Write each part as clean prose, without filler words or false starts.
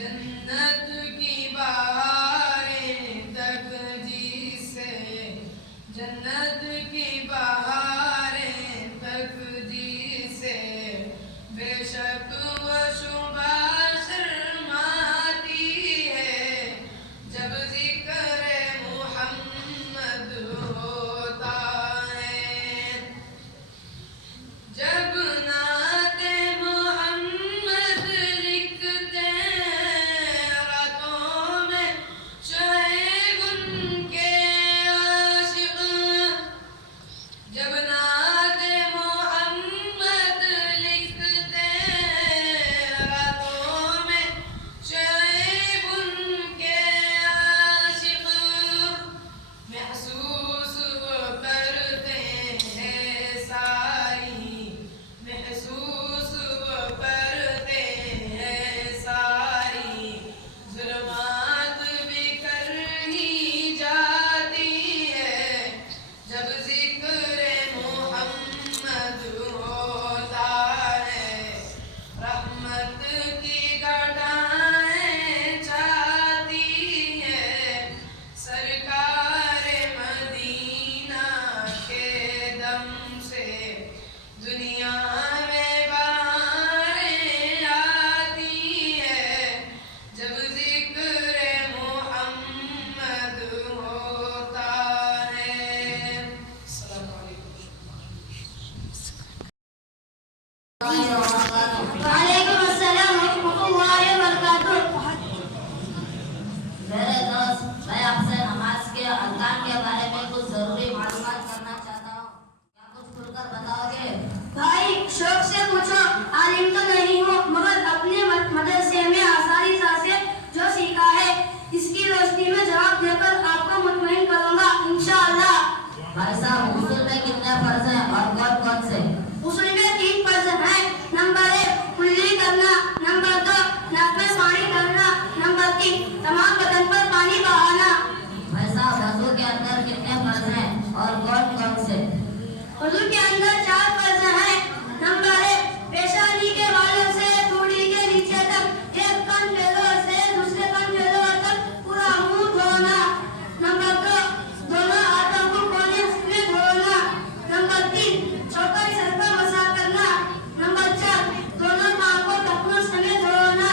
जन्नत की बहारें तक जिसे जन्नत की बहारें तक जिसे बेशक वो शुबा शर्माती है जब जिक्र मुहम्मद होता है। जब नाते मोहम्मद लिखते रातों में शोएब उनके आशिक, जब नाते मोहम्मद लिखते रातों में शोएब उनके आशिक, महसूस वो करते हैं सारी, महसूस वो करते हैं सारी, ज़ुल्मात बिखर ही जाती है जब ज़िक्र मुहम्मद होता है। रहमत की घटाएं छाती है सरकार मदीना के दम से, दुनिया में बहारें आती है जब ज़िक्र मुहम्मद होता है। अस्सलामु वालेकुम अस्सलाम रहमतुल्लाहि व बरकातुहू। मेरे दोस्त, मैं आपसे नमाज के अरकान के बारे में कुछ जरूरी मालूमात करना चाहता हूँ। क्या कुछ खुलकर बताओगे? भाई शौक से पूछो, आलिम तो नहीं हो मगर अपने मदरसे में आसानी से जो सीखा है इसकी रोशनी में जवाब देकर आपको मुतमईन करूंगा इंशाअल्लाह। भाई साहब, उसूल में कितने फर्ज हैं और कौन कौन से? उसूल में 3 फर्ज हैं। नंबर 1 कुल्ली करना, नंबर 2 नाक में पानी डालना, नंबर 3 तमाम बदन पर पानी बहाना। भाई साहब, वजू के अंदर कितने फर्ज हैं और कौन कौन से? वजू के अंदर 4 फर्ज हैं। नंबर 1 पेशानी के बालों से थोड़ी के नीचे तक एक कन फेलों से दूसरे कन फेलों तक पूरा मुंह धोना। नंबर 2 दोनों हाथों को कोने में धोना। नंबर 3 छोटा सर पर मसा करना। नंबर 4 दोनों पांव को टखनों समेत धोना।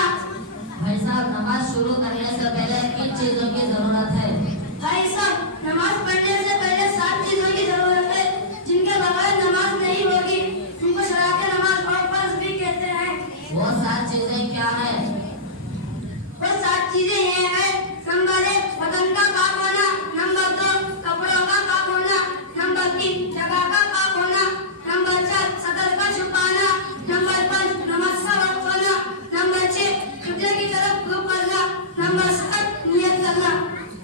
भाई साहब, नमाज शुरू करने से पहले किन चीजों की जरूरत है? भाई साहब, नमाज पढ़ने से पहले 7 चीजों की जरूरत है जिनके बगैर नमाज नहीं होगी। उनको शराके नमाज और फर्ज भी कहते हैं। वो 7 चीजें क्या है? वो 7 चीजें ये हैं। नंबर 1 बदन का पाक होना। नंबर 2 कपड़ों का पाक होना। नंबर 3 जगह का पाक होना। नंबर 4 सतर का छुपाना। नंबर 5 नमाज का वक्त होना। नंबर 6 किबले की तरफ रुख करना। नंबर 7 नियत करना।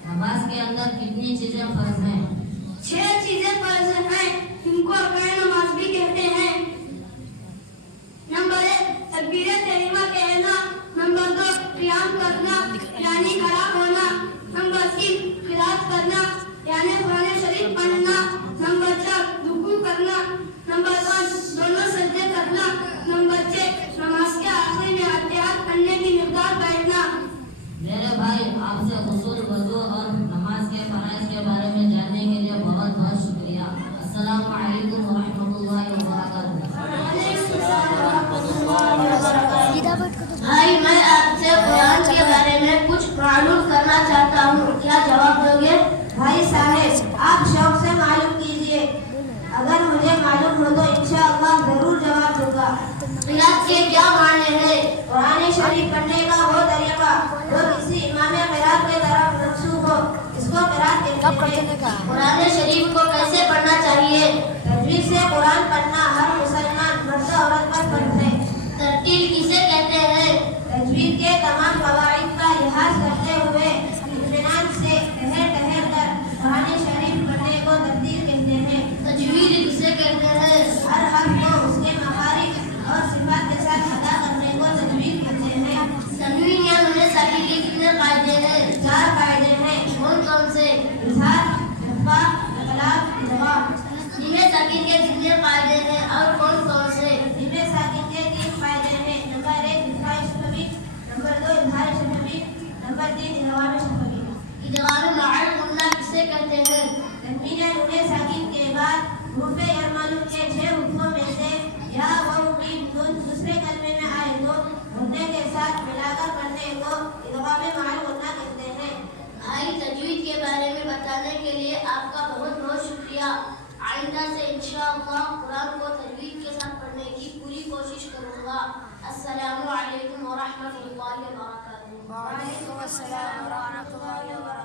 नमाज के अंदर कितनी चीजें फर्ज हैं? 6 चीजें फर्ज हैं। इनको अरकान नमाज भी कहते हैं। नंबर 1 तकबीर तहरीमा कहना। नंबर 2 क़ियाम करना यानी खड़ा होना। नंबर 3 क़िरात करना यानी कुरान शरीफ पढ़ना। नंबर 4 रुकू करना। नंबर 5 दोनों सजदे करना। नंबर 6 नमाज के आखिर में अत्तहियात पढ़ने की मिक़दार बैठना। मेरे भाई, आपसे उसूल, वजू और नमाज के फराइज़ के बारे में जानने के लिए बहुत बहुत शुक्रिया। अस्सलामु अलैकुम व रहमतुल्लाहि व बरकातुहू। भाई मैं आपसे कुरान के बारे में कुछ मालूम करना चाहता हूँ, क्या जवाब दोगे? भाई साहब, आप शौक से मालूम कीजिए। अगर मुझे मालूम हो तो इंशाअल्लाह जरूर जवाब दूंगा। क़िरात के क्या माने हैं? कुरान शरीफ पढ़ने का वो तरीका जो किसी इमाम क़िरात के तरफ मंसूब हो, इसको क़िरात कहते हैं। कुरान शरीफ को कैसे पढ़ना चाहिए? तजवीज़ से कुरान पढ़ना हर मुसलमान मर्द औरत पर फर्ज है। तरतील किसे कहते हैं? तजवीज़ के तमाम क़वाइद का लिहाज करते हुए इत्मीनान से ठहर कर कुरान शरीफ पढ़ने को तरतील कहते हैं। तजवीज़ किसे कहते हैं? हर हर्फ को उसके मखारिज और सिफात के साथ अदा करने को तजवीज़ कहते हैं। तनवीन या नुन साकिन के कितने कायदे हैं? 4 कायदे हैं। कौन कौन से? इज़हार, इख्फा, इक़लाब, इज़हार। नीमे साकिन के कितने कायदे हैं और कौन कौन से? नीमे साकिन के 3 कायदे हैं। नंबर 1 इज़हार शफ़वी, नंबर 2 इज़हार शफ़वी कहते हैं। तनवीन नून साकिन के बाद हुरूफ यरमालूम के 6 हुरूफों में से या वाव मीम नून दूसरे कलमे में आए तो गुन्ने के साथ मिलाकर पढ़ने को इदगाम माल गुन्ना कहते हैं। भाई तजवीद के बारे में बताने के लिए आपका बहुत बहुत शुक्रिया। आइंदा से इंशाअल्लाह कुरान को तजवीद के साथ पढ़ने की पूरी कोशिश करूँगा। अस्सलामु अलैकुम व रहमतुल्लाहि व बरकातुहू। वालेकुम अस्सलाम व रहमतुल्लाहि व बरकातुहू।